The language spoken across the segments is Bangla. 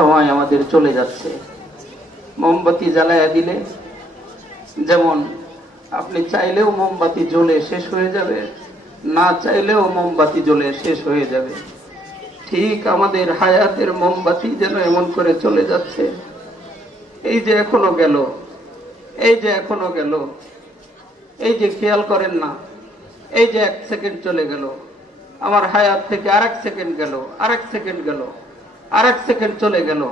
সময় আমাদের চলে যাচ্ছে। মোমবাতি জ্বালায়া দিলে যেমন আপনি চাইলেও মোমবাতি জ্বলে শেষ হয়ে যাবে, না চাইলেও মোমবাতি জ্বলে শেষ হয়ে যাবে, ঠিক আমাদের হায়াতের মোমবাতি যেন এমন করে চলে যাচ্ছে। এই যে এখনো গেল, এই যে এখনো গেল, এই যে খেয়াল করেন না, এই যে 1 সেকেন্ড চলে গেল, আমার হায়াত থেকে আরেক সেকেন্ড গেল, আরেক সেকেন্ড গেল, আরেক সেকেন্ড চলে গেল।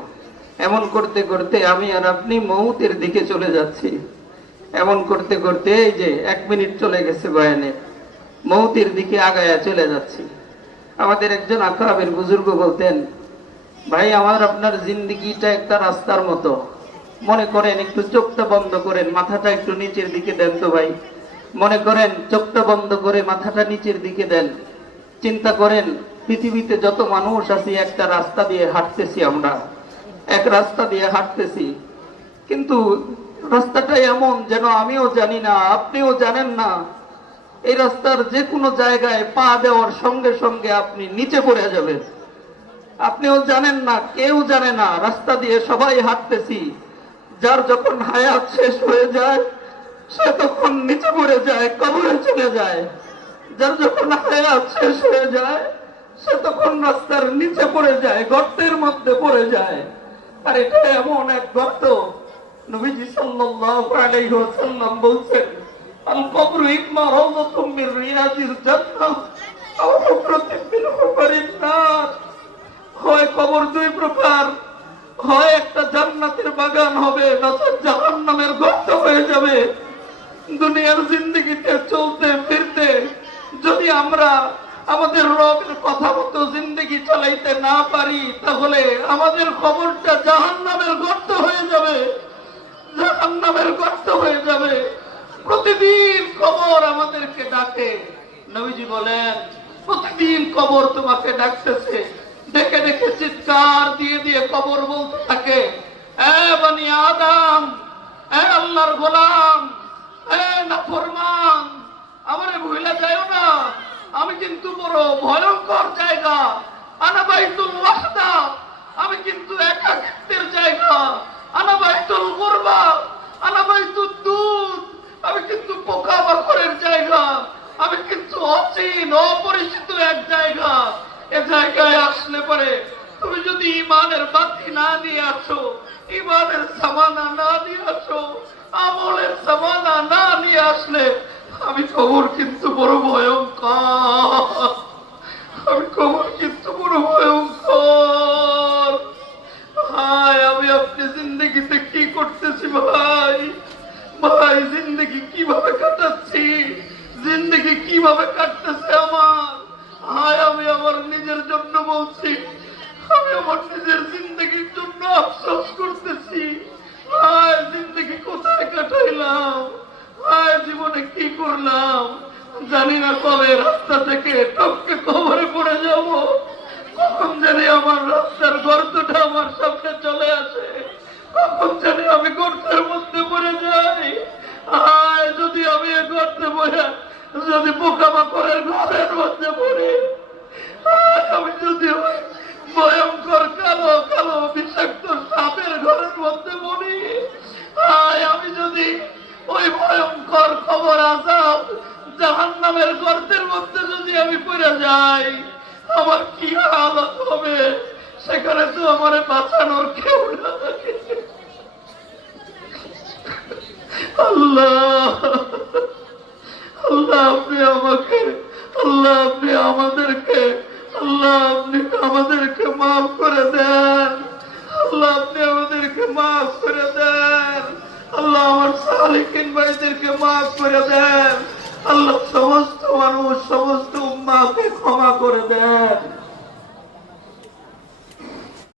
এমন করতে করতে আমি আর আপনি মৌতের দিকে চলে যাচ্ছি। এমন করতে করতে এই যে 1 মিনিট চলে গেছে বয়ানে, মৌতের দিকে আগায়া চলে যাচ্ছি। আমাদের একজন আকাবের বুজুর্গ বলতেন, ভাই আমার আপনার জিন্দেগিটা একটা রাস্তার মতো। মনে করেন একটু চোখটা বন্ধ করেন, মাথাটা একটু নিচের দিকে দেন তো ভাই। মনে করেন চোখটা বন্ধ করে মাথাটা নিচের দিকে দেন। চিন্তা করেন পৃথিবীতে যত মানুষ আছি একটা রাস্তা দিয়ে হাঁটতেছি, আমরা এক রাস্তা দিয়ে হাঁটতেছি, কিন্তু রাস্তাটা এমন যেন আমিও জানি না, আপনিও জানেন না। এই রাস্তার যে কোনো জায়গায় পা দেওয়ার সঙ্গে সঙ্গে আপনি নিচে পড়ে যাবেন। আপনিও জানেন না, কেউ জানে না, রাস্তা দিয়ে সবাই হাঁটতেছি। যার যখন হায়াত শেষ হয়ে যায় সে তখন নিচে পড়ে যায়, কবরে চলে যায়। যার যখন হায়াত শেষ হয়ে যায় সে তখন রাস্তার নিচে পড়ে যায়, গর্তের মধ্যে পড়ে যায়। আর এটা এমন এক গর্ত, নবীজি সাল্লাল্লাহু আলাইহি ওয়াসাল্লাম বলছেন, আল কবরু ইম্মা রাওযাতুম মির রিয়াজিল জান্নাহ আও হুফরাতুম মিন হুফারিন নার। হয় কবর 2 প্রকার, হয় একটা জান্নাতের বাগান হবে, নচেত জাহান্নামের গর্ত হয়ে যাবে। দুনিয়ার জিন্দেগিতে চলতে ফিরতে যদি আমরা আমাদের রবের কথা মতো জিন্দেগি চালাইতে না পারি, তাহলে আমাদের কবরটা জাহান্নামের গর্ত হয়ে যাবে, জাহান্নামের গর্ত হয়ে যাবে। প্রতিদিন কবর আমাদেরকে ডাকে। নবীজি বলেন, প্রতিদিন কবর তোমাকে ডাকতেছে। ডেকে ডেকে চিৎকার দিয়ে দিয়ে কবর বলতে থাকে, এ বনি আদম, এ আল্লাহর গোলাম, এ নাফরমান, আমারে ভুলে যাও না, আমি কিন্তু বড় ভয়ঙ্কর জায়গা। আনা বাইতুল ওয়াহদা, আমি কিন্তু একাকিত্বের জায়গা। আনা বাইতুল গুরবা, আনা বাইতুদ দুদ, আমি কিন্তু পোকামাকড়ের জায়গা। আমি কিন্তু অচিন অপরিচিত এক জায়গা। এ জায়গায় আসলে পরে তুমি যদি ইমানের বাতি না নিয়ে আসো, ইমানের সামানা না নিয়ে আসো, আমলের সামানা না নিয়ে আসলে, আমি কবর কিন্তু বড় ভয়ঙ্কর, আমি কবর কিন্তু বড় ভয়ঙ্কর। হায় আমি আপনি জিন্দগিতে কি করতেছি ভাই, ভাই জিন্দগি কিভাবে কাটাচ্ছি, জিন্দগি কিভাবে কাটতেছে আমার। হায় আমি আমার নিজের জন্য বলছি, আমি আমার নিজের জিন্দগির জন্য আফসোস করতেছি। হায় জিন্দগি কোথায় কাটাইলাম, হায় জীবনে কি করলাম, জানি না কবে রাস্তা থেকে টপকে কবরে পড়ে যাব। কখন জানি আমার রাস্তার গর্তটা আমার সামনে চলে আসে, কখন জানি আমি গর্তের মধ্যে পড়ে যাই। হায় যদি আমি এ গর্তে পড়ে, যদি পোকামাকড়ের ঘরের মধ্যে পড়ি, আমি যদি ভয়ঙ্কর কালো কালো বিষাক্ত সাপের ঘরের মধ্যে পড়ি, আমি যদি ওই ভয়ঙ্কর খবর আযাব জাহান্নামের গর্তের মধ্যে যদি আমি পড়ে যাই, আমার কি হালত হবে। সেখানে তো আমার বাঁচানোর কেউ না। আল্লাহ, আল্লাহ আপনি আমাকে, আল্লাহ আপনি আমাদেরকে, আল্লাহ আপনি আমাদেরকে মাফ করে দেন, আল্লাহ আপনি আমাদেরকে মাফ করে দেন, আল্লাহ আমার সালিকিন ভাইদেরকে মাফ করে দেন।